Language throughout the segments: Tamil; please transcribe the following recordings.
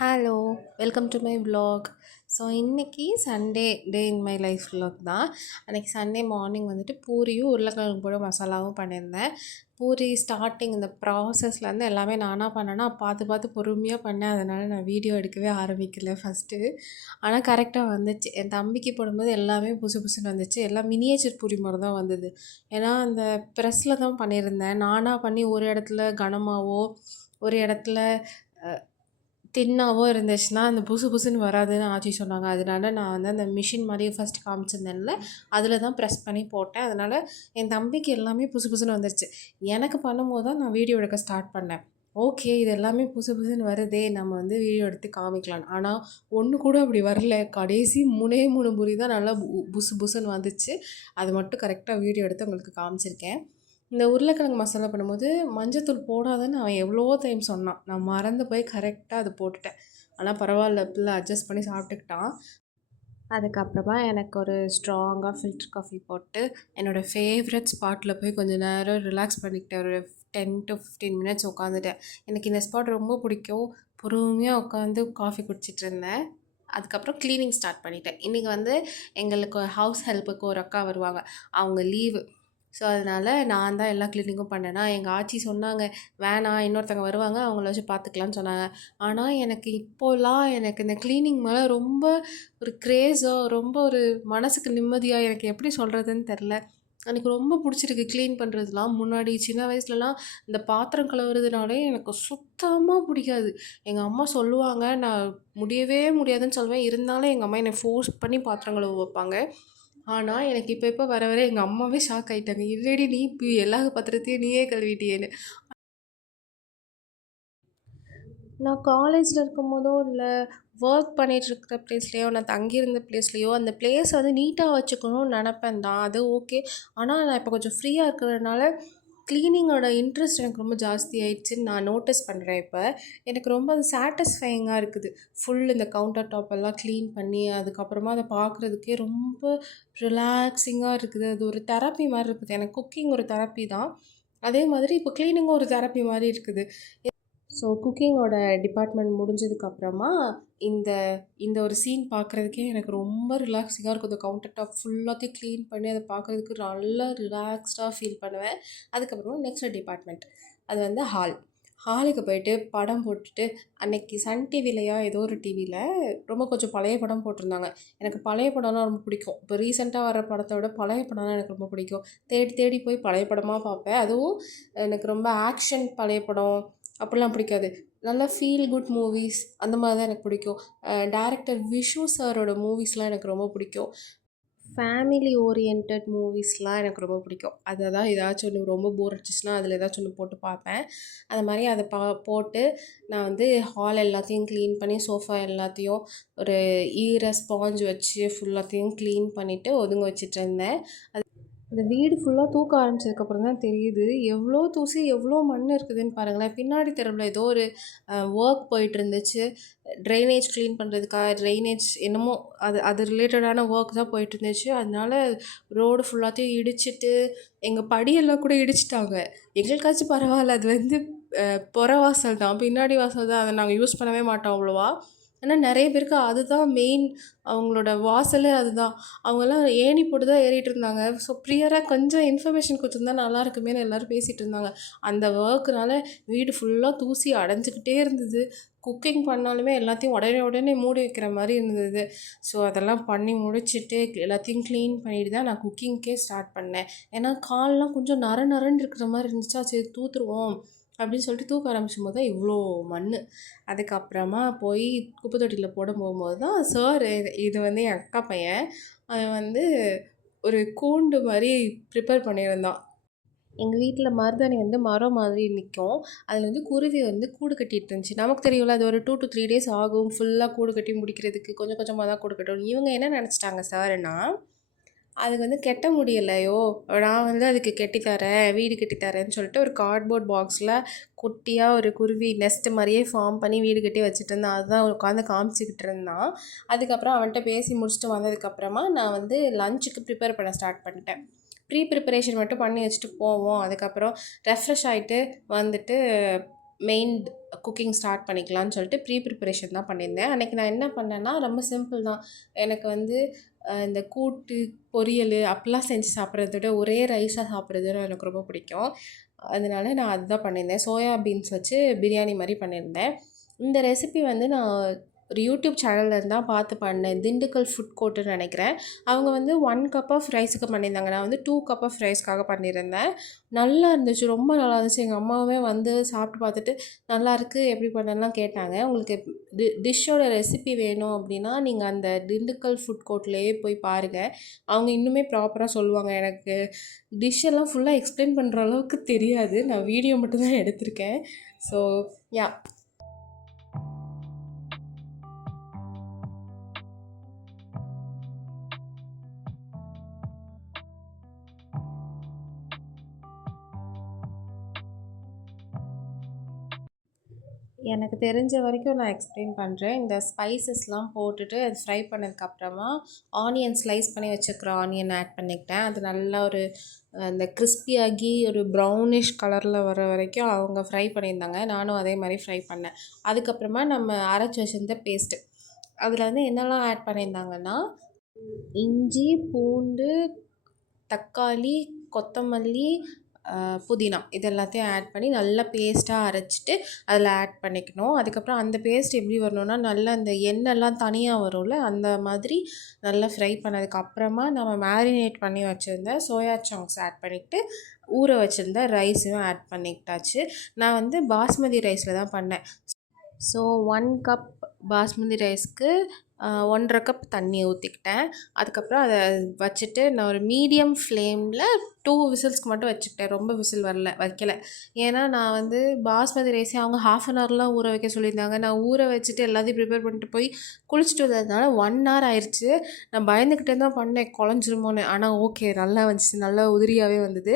Hello, welcome to my vlog. So இன்றைக்கி Sunday day in my life vlog தான். அன்றைக்கி சண்டே மார்னிங் வந்துட்டு பூரியும் உருளைக்கிழங்கு போட மசாலாவும் பண்ணியிருந்தேன். பூரி ஸ்டார்டிங் இந்த ப்ராசஸ்லேருந்து எல்லாமே நானாக பண்ணேன்னா பார்த்து பார்த்து பொறுமையாக பண்ணேன். அதனால் நான் வீடியோ எடுக்கவே ஆரம்பிக்கல ஃபஸ்ட்டு. ஆனால் கரெக்டாக வந்துச்சு. என் தம்பிக்கு போடும்போது எல்லாமே புதுசு புதுசுன்னு வந்துச்சு. எல்லாம் மினியேச்சர் பூரி மாதிரி தான் வந்தது. ஏன்னா அந்த ப்ரெஸ்ஸில் தான் பண்ணியிருந்தேன். நானாக பண்ணி ஒரு இடத்துல கனமாவோ ஒரு இடத்துல தின்னாவோ இருந்துச்சுன்னா அந்த புசு புசுன்னு வராதுன்னு ஆச்சி சொன்னாங்க. அதனால நான் வந்து அந்த மிஷின் மாதிரி ஃபஸ்ட்டு காமிச்சிருந்தேன்ல, அதில் தான் ப்ரெஸ் பண்ணி போட்டேன். அதனால் என் தம்பிக்கு எல்லாமே புசு புசுன்னு வந்துருச்சு. எனக்கு பண்ணும்போது தான் நான் வீடியோ எடுக்க ஸ்டார்ட் பண்ணேன். ஓகே, இது எல்லாமே புசு புசுன்னு வருதே, நம்ம வந்து வீடியோ எடுத்து காமிக்கலாம். ஆனால் ஒன்று கூட அப்படி வரல. கடைசி 3 பூரி தான் நல்லா புசு புசுன்னு வந்துச்சு. அது மட்டும் கரெக்டாக வீடியோ எடுத்து உங்களுக்கு காமிச்சிருக்கேன். இந்த உருளைக்கிழங்கு மசாலா பண்ணும்போது மஞ்சத்தூள் போடாதன்னு அவன் எவ்வளவோ டைம் சொன்னான். நான் மறந்து போய் கரெக்டாக அது போட்டுட்டேன். ஆனால் பரவாயில்ல, பிள்ளை அட்ஜஸ்ட் பண்ணி சாப்பிட்டுக்கிட்டான். அதுக்கப்புறமா எனக்கு ஒரு ஸ்ட்ராங்காக ஃபில்டர் காஃபி போட்டு என்னோடய ஃபேவரட் ஸ்பாட்டில் போய் கொஞ்சம் நேரம் ரிலாக்ஸ் பண்ணிக்கிட்டேன். ஒரு 10 to 15 மினிட்ஸ் உட்காந்துட்டேன். எனக்கு இந்த ஸ்பாட் ரொம்ப பிடிக்கும். பொறுமையாக உட்காந்து காஃபி குடிச்சிட்டு இருந்தேன். அதுக்கப்புறம் க்ளீனிங் ஸ்டார்ட் பண்ணிட்டேன். இன்றைக்கி வந்து எங்களுக்கு ஹவுஸ் ஹெல்ப்புக்கு ஒரு அக்கா வருவாங்க. அவங்க லீவு. ஸோ அதனால் நான் தான் எல்லா க்ளீனிங்கும் பண்ணேன்னா, எங்கள் ஆச்சி சொன்னாங்க, வேணாம் இன்னொருத்தவங்க வருவாங்க அவங்கள வச்சு பார்த்துக்கலான்னு சொன்னாங்க. ஆனால் எனக்கு இப்போலாம் எனக்கு இந்த க்ளீனிங் மேலே ரொம்ப ஒரு க்ரேஸோ, ரொம்ப ஒரு மனசுக்கு நிம்மதியாக, எனக்கு எப்படி சொல்கிறதுன்னு தெரில. எனக்கு ரொம்ப பிடிச்சிருக்கு க்ளீன் பண்ணுறதுலாம். முன்னாடி சின்ன வயசுலலாம் இந்த பாத்திரம் கழுவுறதுனாலே எனக்கு சுத்தமாக பிடிக்காது. எங்கள் அம்மா சொல்லுவாங்க, நான் முடியவே முடியாதுன்னு சொல்லுவேன். இருந்தாலும் எங்கள் அம்மா என்னை ஃபோர்ஸ் பண்ணி பாத்திரம் கழுவ வைப்பாங்க. ஆனால் எனக்கு இப்போ வர வர எங்கள் அம்மாவே ஷாக் ஆகிட்டாங்க. இல்லடி நீ இப்போ எல்லா பாத்திரத்தையும் நீயே கழுவிட்டியேன்னு. நான் காலேஜில் இருக்கும்போதோ இல்லை ஒர்க் பண்ணிகிட்ருக்கிற ப்ளேஸ்லேயோ, நான் தங்கியிருந்த ப்ளேஸ்லேயோ அந்த ப்ளேஸை வந்து நீட்டாக வச்சுக்கணும்னு நினப்பேன் தான், அது ஓகே. ஆனால் நான் இப்போ கொஞ்சம் ஃப்ரீயாக இருக்கிறதுனால க்ளீனிங்கோட இன்ட்ரெஸ்ட் எனக்கு ரொம்ப ஜாஸ்தி ஆயிடுச்சுன்னு நான் நோட்டீஸ் பண்ணுறேன். இப்போ எனக்கு ரொம்ப அது சாட்டிஸ்ஃபையிங்காக இருக்குது. ஃபுல் இந்த கவுண்டர் டாப் எல்லாம் க்ளீன் பண்ணி அதுக்கப்புறமா அதை பார்க்குறதுக்கே ரொம்ப ரிலாக்ஸிங்காக இருக்குது. அது ஒரு தெரப்பி மாதிரி இருக்குது. எனக்கு குக்கிங் ஒரு தெரப்பி தான். அதே மாதிரி இப்போ க்ளீனிங்கும் ஒரு தெரப்பி மாதிரி இருக்குது. ஸோ குக்கிங்கோட டிபார்ட்மெண்ட் முடிஞ்சதுக்கப்புறமா இந்த இந்த ஒரு சீன் பார்க்குறதுக்கே எனக்கு ரொம்ப ரிலாக்ஸிங்காக இருக்கும். இந்த கவுண்டர் டாப் ஃபுல்லாத்தையும் க்ளீன் பண்ணி அதை பார்க்குறதுக்கு நல்லா ரிலாக்ஸ்டாக ஃபீல் பண்ணுவேன். அதுக்கப்புறமா நெக்ஸ்ட் டிபார்ட்மெண்ட் அது வந்து ஹாலுக்கு போயிட்டு படம் போட்டுட்டு, அன்னைக்கு சன் டிவிலையா ஏதோ ஒரு டிவியில் ரொம்ப கொஞ்சம் பழைய படம் போட்டிருந்தாங்க. எனக்கு பழைய படம்லாம் ரொம்ப பிடிக்கும். இப்போ ரீசெண்டாக வர படத்தை விட பழைய படம்லாம் எனக்கு ரொம்ப பிடிக்கும். தேடி தேடி போய் பழைய படமாக பார்ப்பேன். அதுவும் எனக்கு ரொம்ப ஆக்ஷன் பழைய படம் அப்படிலாம் பிடிக்காது. நல்லா ஃபீல் குட் மூவிஸ் அந்த மாதிரி தான் எனக்கு பிடிக்கும். டைரக்டர் விஷு சாரோட மூவிஸ்லாம் எனக்கு ரொம்ப பிடிக்கும். ஃபேமிலி ஓரியன்டட் மூவிஸ்லாம் எனக்கு ரொம்ப பிடிக்கும். அதை தான் ஏதாச்சும் ஒன்று ரொம்ப போர் அடிச்சிச்சுன்னா அதில் ஏதாச்சும் ஒன்று போட்டு பார்ப்பேன். அது மாதிரி அதை போட்டு நான் வந்து ஹால் எல்லாத்தையும் க்ளீன் பண்ணி சோஃபா எல்லாத்தையும் ஒரு ஸ்பாஞ்ச் வச்சு ஃபுல்லாத்தையும் க்ளீன் பண்ணிவிட்டு ஒதுங்க வச்சிட்ருந்தேன். இந்த வீடு ஃபுல்லாக தூக்க ஆரம்பிச்சதுக்கப்புறம் தான் தெரியுது, எவ்வளோ தூசி எவ்வளோ மண் இருக்குதுன்னு பாருங்களேன். பின்னாடி தெருவில் ஏதோ ஒரு ஒர்க் போயிட்டுருந்துச்சு. ட்ரைனேஜ் க்ளீன் பண்ணுறதுக்காக ட்ரைனேஜ் என்னமோ அது ரிலேட்டடான ஒர்க் தான் போயிட்டுருந்துச்சு. அதனால ரோடு ஃபுல்லாத்தையும் இடிச்சிட்டு எங்கள் படியெல்லாம் கூட இடிச்சிட்டாங்க. எங்களுக்காச்சும் பரவாயில்ல, அது வந்து புற வாசல் தான், பின்னாடி வாசல் தான், அதை நாங்கள் யூஸ் பண்ணவே மாட்டோம் அவ்வளோவா. ஆனால் நிறைய பேருக்கு அதுதான் மெயின், அவங்களோட வாசலே அதுதான். அவங்கெல்லாம் ஏணி போட்டு தான் ஏறிட்டு இருந்தாங்க. ஸோ ப்ரியராக கொஞ்சம் இன்ஃபர்மேஷன் கொடுத்துருந்தா நல்லா இருக்குமேன்னு எல்லோரும் பேசிகிட்டு இருந்தாங்க. அந்த ஒர்க்குனால வீடு ஃபுல்லாக தூசி அடைஞ்சிக்கிட்டே இருந்தது. குக்கிங் பண்ணாலுமே எல்லாத்தையும் உடனே உடனே மூடி வைக்கிற மாதிரி இருந்தது. ஸோ அதெல்லாம் பண்ணி முடிச்சுட்டு எல்லாத்தையும் க்ளீன் பண்ணிட்டு தான் நான் குக்கிங்க்கே ஸ்டார்ட் பண்ணேன். ஏன்னா கால்லாம் கொஞ்சம் நரன்னு இருக்கிற மாதிரி இருந்துச்சா, சரி தூத்துருவோம் அப்படின்னு சொல்லிட்டு தூக்க ஆரம்பிச்சும் போது தான் இவ்வளோ மண். அதுக்கப்புறமா போய் குப்பை தொட்டியில் போட போகும்போது தான் சார், இது வந்து என் அக்கா பையன், அவன் வந்து ஒரு கூண்டு மாதிரி ப்ரிப்பேர் பண்ணியிருந்தான். எங்கள் வீட்டில் மருதாணி வந்து மரம் மாதிரி நிற்கும். அதில் வந்து குருவி வந்து கூடு கட்டிட்டு இருந்துச்சு. நமக்கு தெரியும்ல, அது ஒரு 2 to 3 days ஆகும் ஃபுல்லாக கூடு கட்டி முடிக்கிறதுக்கு. கொஞ்சம் கொஞ்சமாக தான் கூடு கட்டும். இவங்க என்ன நினச்சிட்டாங்க சார்னா, அதுக்கு வந்து கெட்ட முடியலையோ, நான் வந்து அதுக்கு கெட்டித்தரேன், வீடு கட்டித்தரேன்னு சொல்லிட்டு ஒரு கார்ட்போர்ட் பாக்ஸில் குட்டியாக ஒரு குருவி நெஸ்ட்டு மாதிரியே ஃபார்ம் பண்ணி வீடு கட்டி வச்சுட்டு இருந்தான். அதுதான் உட்காந்து காமிச்சிக்கிட்டு இருந்தான். அதுக்கப்புறம் அவன்கிட்ட பேசி முடிச்சுட்டு வந்ததுக்கப்புறமா நான் வந்து லஞ்சுக்கு ப்ரிப்பேர் பண்ண ஸ்டார்ட் பண்ணிட்டேன். ப்ரிப்பரேஷன் மட்டும் பண்ணி வச்சுட்டு போவோம். அதுக்கப்புறம் ரெஃப்ரெஷ் ஆகிட்டு வந்துட்டு மெயின் குக்கிங் ஸ்டார்ட் பண்ணிக்கலாம்னு சொல்லிட்டு ப்ரிப்பரேஷன் தான் பண்ணியிருந்தேன். அன்றைக்கி நான் என்ன பண்ணேன்னா ரொம்ப சிம்பிள் தான். எனக்கு வந்து இந்த கூட்டு, பொரியல் அப்படிலாம் செஞ்சு சாப்பிட்றத விட ஒரே ரைஸாக சாப்பிட்றது எனக்கு ரொம்ப பிடிக்கும். அதனால நான் அதுதான் பண்ணியிருந்தேன். சோயா பீன்ஸ் வச்சு பிரியாணி மாதிரி பண்ணியிருந்தேன். இந்த ரெசிபி வந்து நான் ஒரு யூடியூப் சேனல்லேருந்து தான் பார்த்து பண்ணேன். திண்டுக்கல் ஃபுட் கோர்ட்டுன்னு நினைக்கிறேன். அவங்க வந்து 1 கப் ஆஃப் ரைஸுக்கு பண்ணியிருந்தாங்க. நான் வந்து 2 கப் ஆஃப் ரைஸ்க்காக பண்ணியிருந்தேன். நல்லா இருந்துச்சு, ரொம்ப நல்லா இருந்துச்சு. எங்கள் அம்மாவே வந்து சாப்பிட்டு பார்த்துட்டு நல்லாயிருக்கு, எப்படி பண்ணலாம் கேட்டாங்க. உங்களுக்கு டிஷ்ஷோட ரெசிபி வேணும் அப்படின்னா நீங்கள் அந்த திண்டுக்கல் ஃபுட் கோர்ட்லேயே போய் பாருங்கள். அவங்க இன்னுமே ப்ராப்பராக சொல்லுவாங்க. எனக்கு டிஷ்ஷெல்லாம் ஃபுல்லாக எக்ஸ்பிளைன் பண்ணுற அளவுக்கு தெரியாது. நான் வீடியோ மட்டும்தான் எடுத்திருக்கேன். So yeah. எனக்கு தெரிஞ்ச வரைக்கும் நான் எக்ஸ்பிளைன் பண்ணுறேன். இந்த ஸ்பைசஸ்லாம் போட்டுட்டு அது ஃப்ரை பண்ணதுக்கப்புறமா ஆனியன் ஸ்லைஸ் பண்ணி வச்சுருக்கிற ஆனியன் ஆட் பண்ணிக்கிட்டேன். அது நல்லா ஒரு இந்த கிறிஸ்பியாகி ஒரு ப்ரௌனிஷ் கலரில் வர வரைக்கும் அவங்க ஃப்ரை பண்ணியிருந்தாங்க. நானும் அதே மாதிரி ஃப்ரை பண்ணேன். அதுக்கப்புறமா நம்ம அரைச்சி வச்சுருந்த பேஸ்ட்டு அதில் வந்து என்னெல்லாம் ஆட் பண்ணியிருந்தாங்கன்னா இஞ்சி, பூண்டு, தக்காளி, கொத்தமல்லி, புதினா இது எல்லாத்தையும் ஆட் பண்ணி நல்லா பேஸ்ட்டாக அரைச்சிட்டு அதில் ஆட் பண்ணிக்கணும். அதுக்கப்புறம் அந்த பேஸ்ட் எப்படி வரணும்னா நல்லா அந்த எண்ணெய்லாம் தனியாக வரும்ல, அந்த மாதிரி நல்லா ஃப்ரை பண்ணதுக்கப்புறமா நம்ம மேரினேட் பண்ணி வச்சுருந்த சோயா சங்க்ஸ் ஆட் பண்ணிவிட்டு ஊற வச்சுருந்த ரைஸையும் ஆட் பண்ணிக்கிட்டாச்சு. நான் வந்து பாஸ்மதி ரைஸில் தான் பண்ணேன். ஸோ 1 கப் பாஸ்மதி ரைஸ்க்கு 1.5 கப் தண்ணி ஊற்றிக்கிட்டேன். அதுக்கப்புறம் அதை வச்சுட்டு நான் ஒரு மீடியம் ஃப்ளேமில் 2 விசில்ஸ்க்கு மட்டும் வச்சுக்கிட்டேன். ரொம்ப விசில் வைக்கலை. ஏன்னா நான் வந்து பாஸ்மதி ரைஸே அவங்க 1/2 அன் ஹவர்லாம் ஊற வைக்க சொல்லியிருந்தாங்க. நான் ஊற வச்சுட்டு எல்லாத்தையும் ப்ரிப்பேர் பண்ணிட்டு போய் குளிச்சுட்டு வந்ததுனால 1 ஹவர் ஆயிடுச்சு. நான் பயந்துக்கிட்டே தான் பண்ணேன் குழஞ்சிருமோன்னு. ஆனால் ஓகே, நல்லா வந்துச்சு, நல்லா உதிரியாகவே வந்தது.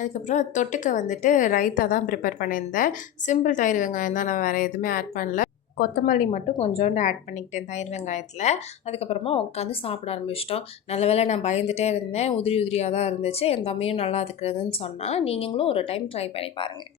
அதுக்கப்புறம் தொட்டுக்க வந்துட்டு ரைத்தா தான் ப்ரிப்பேர் பண்ணியிருந்தேன். சிம்பிள் தயிர் வெங்காயம் தான், நான் வேறு எதுவுமே ஆட் பண்ணல. கொத்தமல்லி மட்டும் கொஞ்சோண்டு ஆட் பண்ணிக்கிட்டேன் தயிர் வெங்காயத்தில். அதுக்கப்புறமா உட்காந்து சாப்பிட ஆரம்பிச்சிட்டோம். நல்ல வேளை நான் பயந்துகிட்டே இருந்தேன், உதிரியாக தான் இருந்துச்சு. என் தம்பியும் நல்லா இருக்கிறதுன்னு சொன்னால் நீங்களும் ஒரு டைம் ட்ரை பண்ணி பாருங்கள்.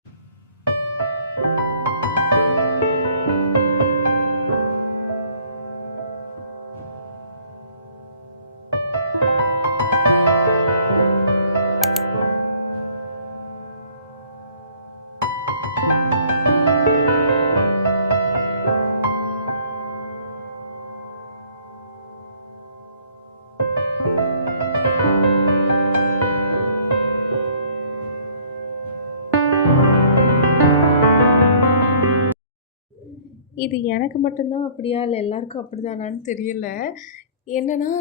இது எனக்கு மட்டும்தான் அப்படியா இல்லை எல்லாருக்கும் அப்படிதானான்னு தெரியல. என்னென்னா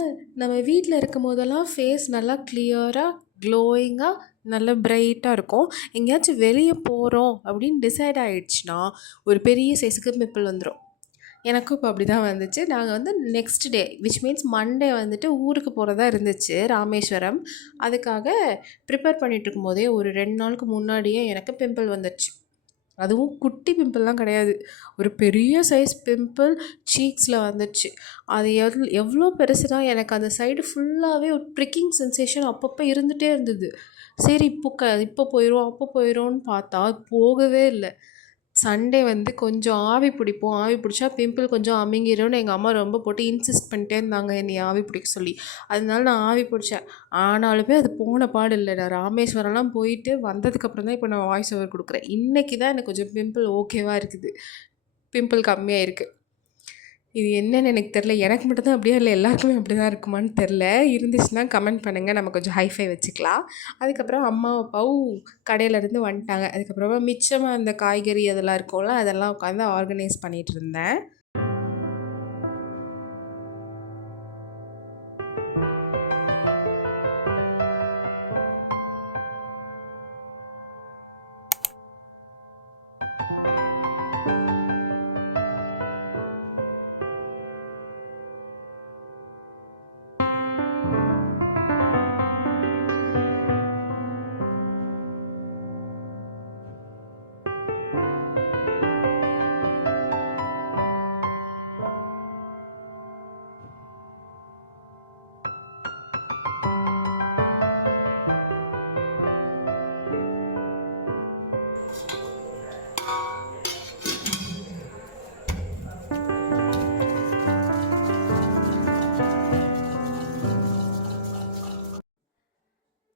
நம்ம வீட்டில் இருக்கும் போதெல்லாம் ஃபேஸ் நல்லா கிளியராக க்ளோயிங்காக நல்லா பிரைட்டாக இருக்கும். எங்கேயாச்சும் வெளியே போகிறோம் அப்படின்னு டிசைட் ஆகிடுச்சுன்னா ஒரு பெரிய சைஸுக்கு பிம்பிள் வந்துடும். எனக்கும் இப்போ அப்படி தான் வந்துச்சு. நாங்கள் வந்து நெக்ஸ்ட் டே மீன்ஸ் மண்டே வந்துட்டு ஊருக்கு போகிறதா இருந்துச்சு, ராமேஸ்வரம். அதுக்காக ப்ரிப்பேர் பண்ணிகிட்டு இருக்கும்போதே ஒரு 2 நாளுக்கு முன்னாடியே எனக்கு பிம்பிள் வந்துடுச்சு. அதுவும் குட்டி பிம்பிள்லாம் கிடையாது, ஒரு பெரிய சைஸ் பிம்பிள் சீக்ஸில் வந்துடுச்சு. அது எவ்வளோ பெருசுனா எனக்கு அந்த சைடு ஃபுல்லாகவே ஒரு ப்ரிக்கிங் சென்சேஷன் அப்பப்போ இருந்துகிட்டே இருந்தது. சரி இப்போ போயிடும் அப்போ போயிடும்னு பார்த்தா போகவே இல்லை. சண்டே வந்து கொஞ்சம் ஆவி பிடிச்சா பிம்பிள் கொஞ்சம் அமுங்கிடும்னு எங்கள் அம்மா ரொம்ப போட்டு இன்சிஸ்ட் பண்ணிட்டே இருந்தாங்க என்னை ஆவி பிடிக்க சொல்லி. அதனால நான் ஆவி பிடிச்சேன். ஆனாலுமே அது போன பாடு இல்லை. நான் ராமேஸ்வரம்லாம் போயிட்டு வந்ததுக்கப்புறம் தான் இப்போ நான் வாய்ஸ் ஓவர் கொடுக்குறேன். இன்றைக்கி தான் எனக்கு கொஞ்சம் பிம்பிள் ஓகேவாக இருக்குது, பிம்பிள் கம்மியாக இருக்குது. இது என்னன்னு எனக்கு தெரில, எனக்கு மட்டும் தான் அப்படியா இல்லை எல்லாருக்குமே அப்படி தான் இருக்குமான்னு தெரில. இருந்துச்சுன்னா கமெண்ட் பண்ணுங்கள், நம்ம கொஞ்சம் ஹைஃபை வச்சுக்கலாம். அதுக்கப்புறம் அம்மா அப்பாவும் கடையிலேருந்து வந்துட்டாங்க. அதுக்கப்புறமா மிச்சமாக அந்த காய்கறி அதெல்லாம் இருக்கும்ல, அதெல்லாம் உட்காந்து ஆர்கனைஸ் பண்ணிகிட்டு இருந்தேன்.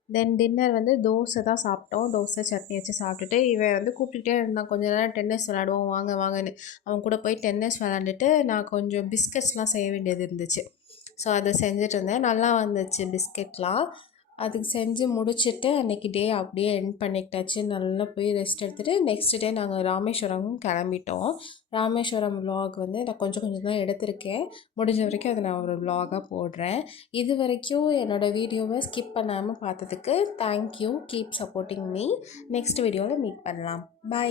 தென் டின்னர் வந்து தோசை தான் சாப்பிட்டோம். தோசை, சட்னி வச்சு சாப்பிட்டுட்டு, இவன் வந்து கூப்பிட்டுக்கிட்டே இருந்தான். கொஞ்ச நேரம் டென்னிஸ் விளையாடுவோம் வாங்க வாங்கன்னு. அவன் கூட போய் டென்னிஸ் விளையாண்டுட்டு, நான் கொஞ்சம் பிஸ்கட்ஸ்லாம் செய்ய வேண்டியது இருந்துச்சு. ஸோ அதை செஞ்சுட்டு இருந்தேன். நல்லா வந்துச்சு பிஸ்கெட்லாம். அதுக்கு செஞ்சு முடிச்சுட்டு அன்றைக்கி டே அப்படியே எண்ட் பண்ணிக்கிட்டாச்சு. நல்லா போய் ரெஸ்ட் எடுத்துகிட்டு நெக்ஸ்ட் டே நாங்கள் ராமேஸ்வரம் கிளம்பிட்டோம். ராமேஸ்வரம் விலாக் வந்து நான் கொஞ்சம் கொஞ்சம் தான் எடுத்திருக்கேன். முடிஞ்ச வரைக்கும் அதை நான் ஒரு விலாகாக போடுறேன். இது வரைக்கும் என்னோடய வீடியோவை ஸ்கிப் பண்ணாமல் பார்த்ததுக்கு thank you. Keep supporting me. Next வீடியோவில் மீட் பண்ணலாம். பை.